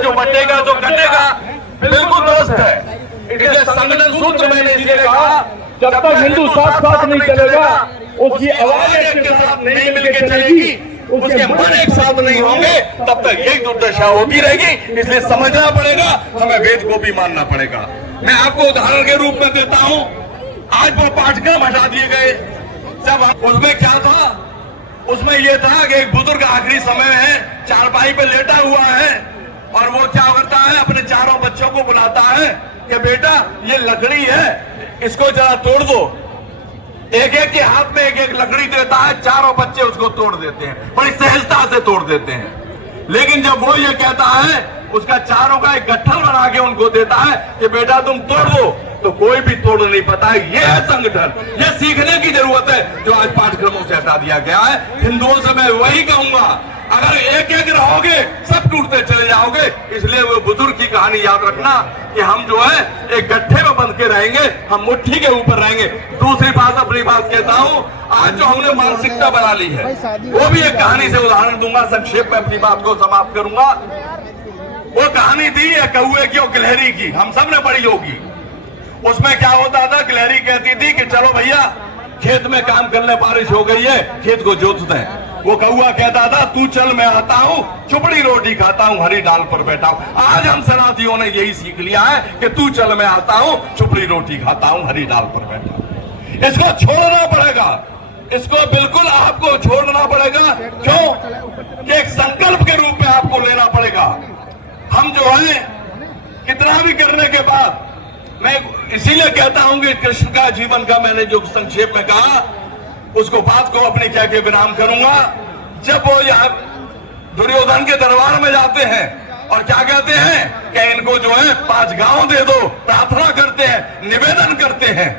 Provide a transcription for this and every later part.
बटेगा, जो बटेगा जो कटेगा, बिल्कुल दुरुस्त है। इसलिए संगठन सूत्र मैंने इसलिए कहा, जब तक हिंदू साथ साथ नहीं चलेगा, उसकी आवाज एक के साथ नहीं मिलकर चलेगी, उसके मन एक साथ नहीं होंगे, तब तक यही दुर्दशा होती रहेगी। इसलिए समझना पड़ेगा, हमें वेद को भी मानना पड़ेगा। मैं आपको उदाहरण के रूप में देता हूं, आज वो पाठ्यक्रम हटा दिए गए। जब उसमें क्या था, उसमें यह था कि एक बुजुर्ग आखिरी समय है, चारपाई पे लेटा हुआ है, और वो क्या करता है, अपने चारों बच्चों को बुलाता है कि बेटा ये लकड़ी है, इसको जरा तोड़ दो। एक एक के हाथ में एक एक लकड़ी देता है, चारों बच्चे उसको तोड़ देते हैं, बड़ी सहजता से तोड़ देते हैं। लेकिन जब वो ये कहता है, उसका चारों का एक गट्ठल बना के उनको देता है कि बेटा तुम तोड़ दो, तो कोई भी तोड़ नहीं पाता। ये है संगठन, ये सीखने की जरूरत है, जो आज पाठ्यक्रमों से हटा दिया गया है। हिंदुओं से मैं वही कहूंगा, अगर एक एक रहोगे सब टूटते चले जाओगे। इसलिए वो बुजुर्ग की कहानी याद रखना कि हम जो है एक गड्ढे में बंध के रहेंगे, हम मुट्ठी के ऊपर रहेंगे। दूसरी बात, अपनी बात कहता हूं, आज जो हमने मानसिकता बना ली है, वो भी एक कहानी से उदाहरण दूंगा, संक्षेप में अपनी बात को समाप्त करूंगा। वो कहानी थी एक कौए की और गिलहरी की, हम सब ने पढ़ी होगी। उसमें क्या होता था, गिलहरी कहती थी कि चलो भैया खेत में काम कर ले, बारिश हो गई है, खेत को जोतते हैं। वो कौआ कहता था तू चल मैं आता हूं, चुपड़ी रोटी खाता हूं, हरी डाल पर बैठा हूं। आज हम सनातियों ने यही सीख लिया है कि तू चल मैं आता हूं, चुपड़ी रोटी खाता हूं, हरी डाल पर बैठा हूं। इसको छोड़ना पड़ेगा, इसको बिल्कुल आपको छोड़ना पड़ेगा। क्यों? कि एक संकल्प के रूप में आपको लेना पड़ेगा। हम जो है कितना भी करने के बाद, मैं इसीलिए कहता हूं कि कृष्ण का जीवन का मैंने जो संक्षेप में कहा, उसको बात को अपने क्या के विराम करूंगा। जब वो यहाँ दुर्योधन के दरबार में जाते हैं और क्या कहते हैं कि इनको जो है 5 गांव दे दो, प्रार्थना करते हैं, निवेदन करते हैं।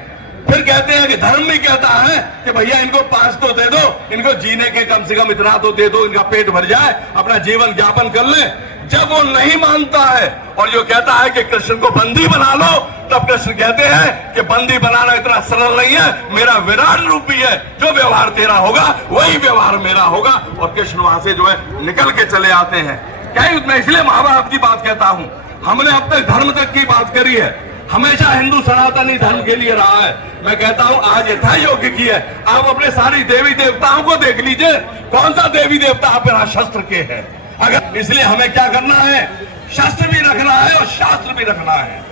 फिर कहते हैं कि धर्म भी कहता है कि भैया इनको 5 तो दे दो, इनको जीने के कम से कम इतना तो दे दो, इनका पेट भर जाए, अपना जीवन यापन कर ले। जब वो नहीं मानता है और जो कहता है कि कृष्ण को बंदी बना लो, तब कृष्ण कहते हैं कि बंदी बनाना इतना सरल नहीं है, मेरा विराट रूप भी है, जो व्यवहार तेरा होगा वही व्यवहार मेरा होगा। और कृष्ण वहां से जो है निकल के चले आते हैं। क्या मैं इसलिए महाभारत की बात कहता हूं, हमने अब तक धर्म तक की बात करी है, हमेशा हिंदू सनातनी धर्म के लिए रहा है। मैं कहता हूं आज यथा योग्य की है। आप अपने सारी देवी देवताओं को देख लीजिए, कौन सा देवी देवता आप बिना शस्त्र के है। अगर इसलिए हमें क्या करना है, शस्त्र भी रखना है और शास्त्र भी रखना है।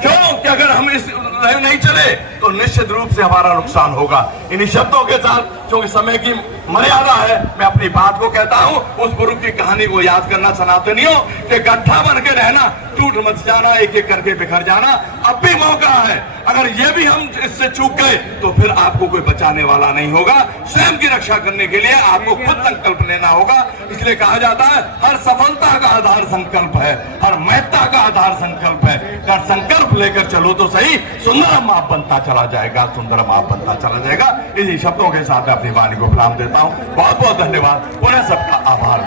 क्यों? कि अगर हम इस नहीं चले तो निश्चित रूप से हमारा नुकसान होगा। इन्हीं शब्दों के साथ, क्योंकि समय की मर्यादा है, मैं अपनी बात को कहता हूं, उस गुरु की कहानी को याद करना सनातनियों, कि गड्ढा बन के रहना, टूट मत जाना, एक एक करके बिखर जाना। अब भी मौका है, अगर ये भी हम इससे चूक गए तो फिर आपको कोई बचाने वाला नहीं होगा। स्वयं की रक्षा करने के लिए आपको खुद संकल्प लेना होगा। इसलिए कहा जाता है हर सफलता का आधार संकल्प है, हर महत्ता का आधार संकल्प है। अगर संकल्प लेकर चलो तो सही, सुंदरम आप बनता चला जाएगा, सुंदरम आप बनता चला जाएगा। इसी शब्दों के साथ अपनी वाणी को विराम देता हूं। बहुत बहुत धन्यवाद, पुनः सबका आभार।